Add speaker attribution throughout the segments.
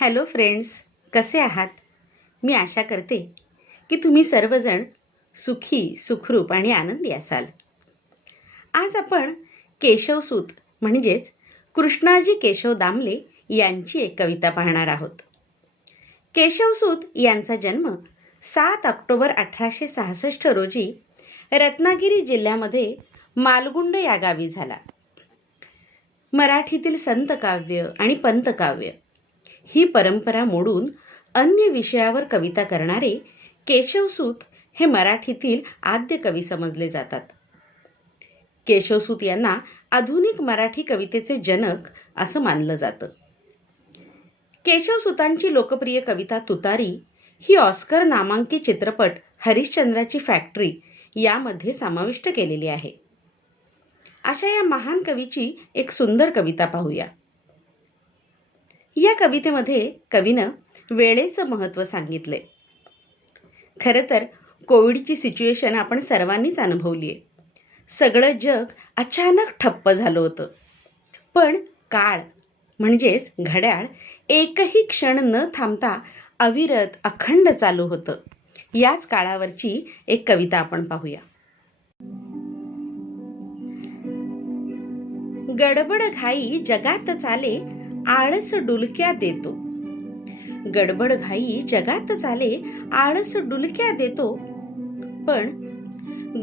Speaker 1: Hello friends कसे आहात? मी आशा करते की तुम्ही सर्वजण सुखी सुखरूप आणि आनंदी असाल. आज आपण केशवसूत म्हणजेच कृष्णाजी केशव दामले यांची एक कविता पाहणार आहोत. केशवसूत यांचा जन्म सात ऑक्टोबर अठराशे सहासष्ट रोजी रत्नागिरी जिल्ह्यामध्ये मालगुंड या गावी झाला. मराठीतील संतकाव्य आणि पंतकाव्य ही परंपरा मोडून अन्य विषयावर कविता करणारे केशवसूत हे मराठीतील आद्य कवी समजले जातात. केशवसूत यांना आधुनिक मराठी कवितेचे जनक असं मानलं जातं. केशवसुतांची लोकप्रिय कविता तुतारी ही ऑस्कर नामांकित चित्रपट हरिश्चंद्राची फॅक्टरी यामध्ये समाविष्ट केलेली आहे. अशा या महान कवीची एक सुंदर कविता पाहूया. या कवितेमध्ये कवीनं वेळेचं महत्त्व सांगितले खरं तर कोविडची सिच्युएशन आपण सर्वांनीच अनुभवली आहे सगळं जग अचानक ठप्प झालं होतं. पण काळ म्हणजेच घड्याळ एकही क्षण न थांबता अविरत अखंड चालू होतं. याच काळावरची एक कविता आपण पाहूया. गडबड घाई जगात चाले आळस डुलक्या देतो गडबड घाई जगात चाले आळस डुलक्या देतो पण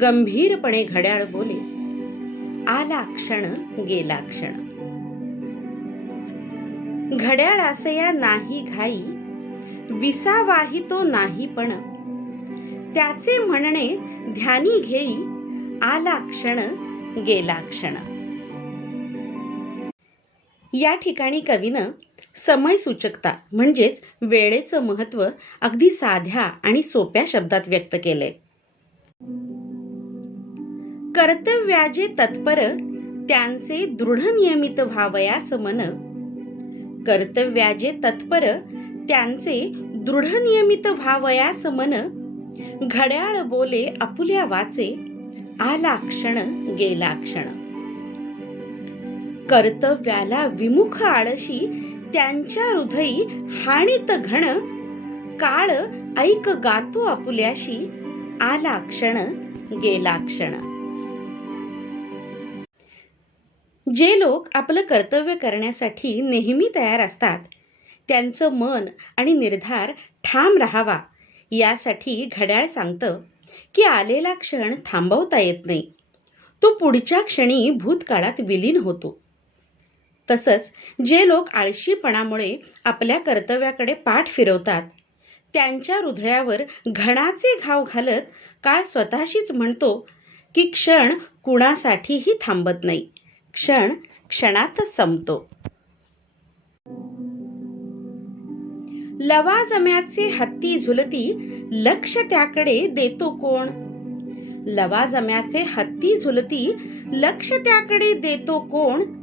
Speaker 1: गंभीरपणे घड्याळ बोले आला क्षण गेला क्षण. घड्याळ असया नाही घाई विसावाही तो नाही पण. त्याचे म्हणणे ध्यानी घेई आला क्षण गेला क्षण. या ठिकाणी कवीनं समय सूचकता म्हणजेच वेळेचं महत्त्व अगदी साध्या आणि सोप्या शब्दात व्यक्त केले कर्तव्याजे तत्पर त्यांचे दृढ नियमित व्हावयास मन. कर्तव्याजे तत्पर त्यांचे दृढ नियमित व्हावयास मन. घड्याळ बोले आपुल्या वाचे आला क्षण गेला क्षण. कर्तव्याला विमुख आळशी त्यांच्या हृदयी हाणीत घण काळ ऐक गातो आपुल्याशी आला क्षण गेला क्षण. जे लोक आपलं कर्तव्य करण्यासाठी नेहमी तयार असतात त्यांचं मन आणि निर्धार ठाम राहावा यासाठी घड्याळ सांगतं की आलेला क्षण थांबवता येत नाही. तो पुढच्या क्षणी भूतकाळात विलीन होतो. तसंच जे लोक आळशीपणामुळे आपल्या कर्तव्याकडे पाठ फिरवतात त्यांच्या हृदयावर घणाचे घाव घालत काळ स्वतःशीच म्हणतो की क्षण कुणासाठीही थांबत नाही क्षण क्षणातच संपतो. लवाजम्याचे हत्ती झुलती लक्ष त्याकडे देतो कोण? लवाजम्याचे हत्ती झुलती लक्ष त्याकडे देतो कोण?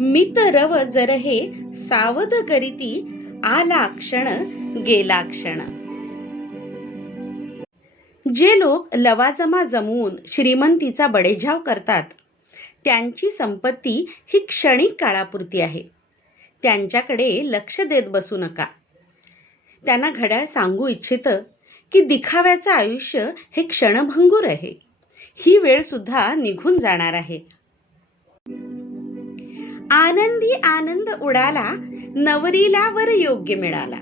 Speaker 1: मित रव जर हे सावध करीती आला क्षण गेला क्षण. जे लोक लवाजमा जमवून श्रीमंतीचा बडेजाव करतात त्यांची संपत्ती ही क्षणिक काळापुरती आहे. त्यांच्याकडे लक्ष देत बसू नका. त्यांना घड्याळ सांगू इच्छितं की दिखाव्याचं आयुष्य हे क्षणभंगूर आहे. ही वेळ सुद्धा निघून जाणार आहे. आनंदी आनंद उडाला नवरीला वर योग्य मिळाला.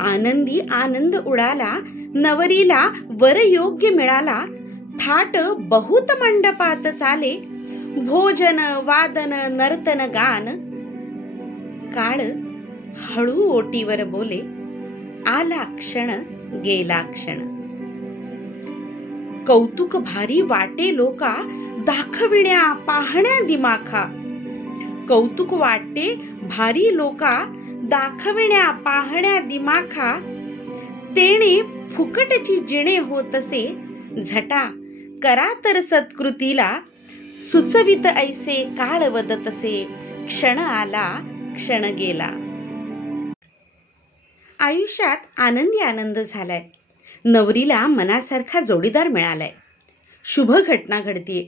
Speaker 1: आनंदी आनंद उडाला नवरीला वर योग्य मिळाला. थाट बहुत मंडपात चाले भोजन वादन नर्तन गान. काळ हळू ओटीवर बोले आला क्षण गेला क्षण. कौतुक भारी वाटे लोका दाखविण्या पाहण्या दिमाखा. कौतुक वाटते. भारी लोका दाखविण्या पाहण्या दिमाखा. तेणे फुकटची जिणे होतसे. झटा करा तर सत्कृतीला. सुचवित ऐसे काळ वदतसे. क्षण आला क्षण गेला. आयुष्यात आनंदी आनंद झालाय. नवरीला मनासारखा जोडीदार मिळालाय. शुभ घटना घडतीये.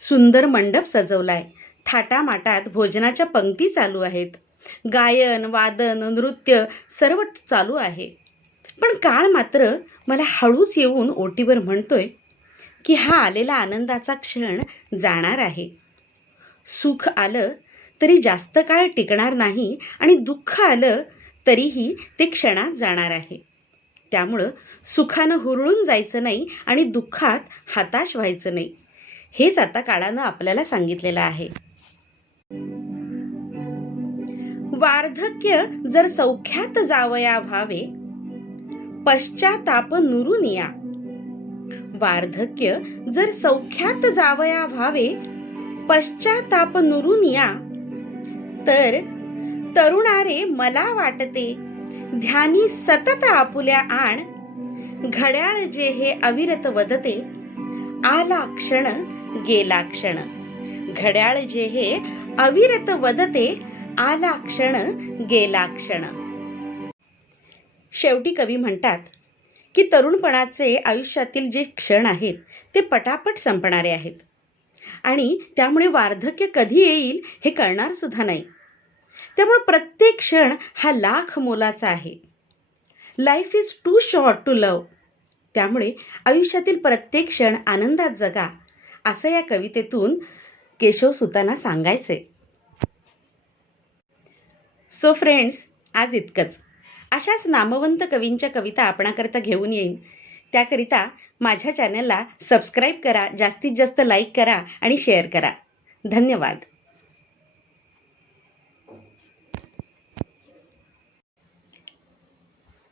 Speaker 1: सुंदर मंडप सजवलाय. थाटामाटात भोजनाच्या पंक्ती चालू आहेत. गायन वादन नृत्य सर्व चालू आहे. पण काळ मात्र मला हळूच येऊन ओटीवर म्हणतोय की हा आलेला आनंदाचा क्षण जाणार आहे. सुख आलं तरी जास्त काळ टिकणार नाही आणि दुःख आलं तरीही ते क्षणात जाणार आहे. त्यामुळं सुखानं हुरळून जायचं नाही आणि दुःखात हताश व्हायचं नाही. हेच आता काळानं आपल्याला सांगितलेलं आहे. वार्धक्य जर सौख्यात जावया व्हावे पश्चाताप नुरून या. वार्धक्य जर सौख्यात जावया व्हावे पश्चाताप नुरून या. तर तरुणारे मला वाटते ध्यानी सतत आपुल्या आण घड्याळ जे हे अविरत वदते आला क्षण गेला क्षण. घड्याळ जे हे अविरत वदते आला क्षण गेला क्षण. शेवटी कवी म्हणतात की तरुणपणाचे आयुष्यातील जे क्षण आहेत ते पटापट संपणारे आहेत. आणि त्यामुळे वार्धक्य कधी येईल हे कळणार सुद्धा नाही. त्यामुळे प्रत्येक क्षण हा लाख मोलाचा आहे. Life is too short to love त्यामुळे आयुष्यातील प्रत्येक क्षण आनंदात जगा असं या कवितेतून केशव सुतांना सांगायचे सो फ्रेंड्स आज इतकंच. अशाच नामवंत कवींच्या कविता आपणाकरता घेऊन येईन. त्याकरिता माझ्या चॅनलला सबस्क्राईब करा जास्तीत जास्त लाईक करा आणि शेअर करा. धन्यवाद.